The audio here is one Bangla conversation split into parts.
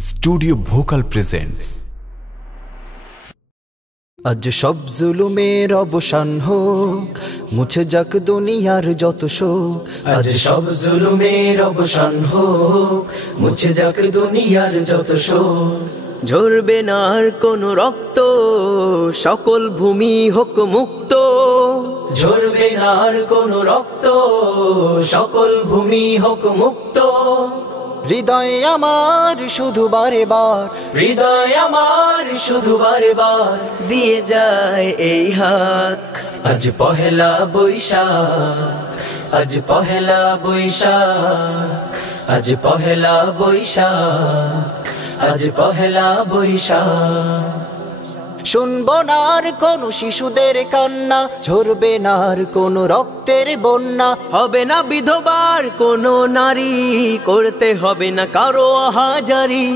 স্টুডিও ভোকাল প্রেজেন্টস আজ সব জুলুমের অবসান হোক, মুছে যাক দুনিয়ার যত শোক। আজ সব জুলুমের অবসান হোক, মুছে যাক দুনিয়ার যত শোক। ঝরবে না আর কোনো রক্ত, সকল ভূমি হোক মুক্ত। ঝরবে না আর কোনো রক্ত, সকল ভূমি হোক মুক্ত। হৃদয় আমার শুধু বারে বার হৃদয় আমার শুধু বারে বার দিয়ে যায় এই হাক। আজ পহেলা বৈশাখ, আজ পহেলা বৈশাখ, আজ পহেলা বৈশাখ, আজ পহেলা বৈশাখ। শুনব না আর কোনো শিশুদের কান্না, ঝরবে না আর কোনো রক্তের বন্যা। হবে না বিধবার, কোনো নারী করতে হবে না কারও আহাজারি।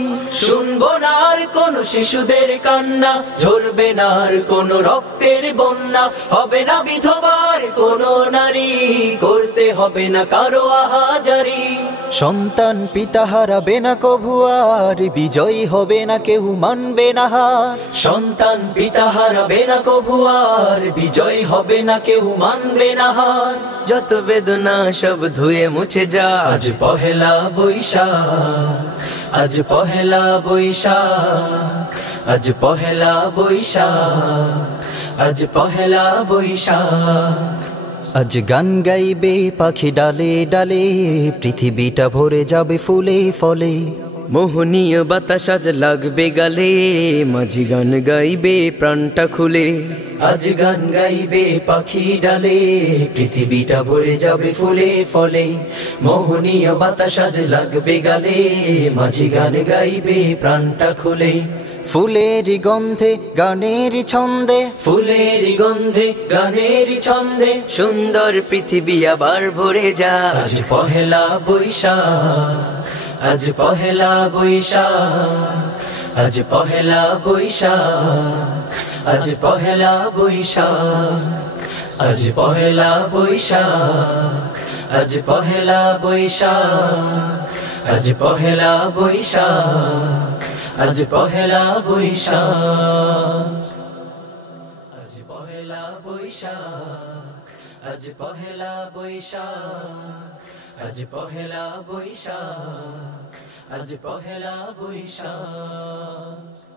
শুনব না আর কোনো শিশুদের কান্না, ঝরবে না আর কোনো রক্তের বন্যা। হবে না বিধবার, কোনো নারী করতে হবে না কারও আহাজারি। সন্তান পিতা হারাবে না কভু আর বিজয়ী হবে না কেউ মানবে না হার। সন্তান পিতা হারাবে না কভু আর বিজয়ী হবে না কেউ মানবে না হার। যত বেদনা সব ধুয়ে মুছে যা। আজ পহেলা বৈশাখ আজ পহেলা বৈশাখ আজ পহেলা বৈশাখ আজ পহেলা বৈশাখ। আজ গান গাইবে পাখি ডালে ডালে পৃথিবীটা ভরে যাবে ফুলে ফলে। মোহনীয় বাতাস আজ লাগবে গালে মাঝি গান গাইবে প্রাণটা খুলে। আজ গান গাইবে পাখি ডালে পৃথিবীটা ভরে যাবে ফুলে ফলে। মোহনীয় বাতাস আজ লাগবে গালে মাঝি গান গাইবে প্রাণটা খুলে। ফুলের গন্ধে গানের ছন্দে ফুলের গন্ধে গানের ছন্দে, সুন্দর পৃথিবী আবার ভরে যা আজ পহেলা বৈশাখ, আজ পহেলা বৈশাখ, আজ পহেলা বৈশাখ, আজ পহেলা বৈশাখ, আজ পহেলা বৈশাখ, আজ পহেলা বৈশাখ, আজ পহেলা বৈশাখ। আজ পহেলা বৈশাখ। আজ পহেলা বৈশাখ। আজ পহেলা বৈশাখ। আজ পহেলা বৈশাখ। আজ পহেলা বৈশাখ।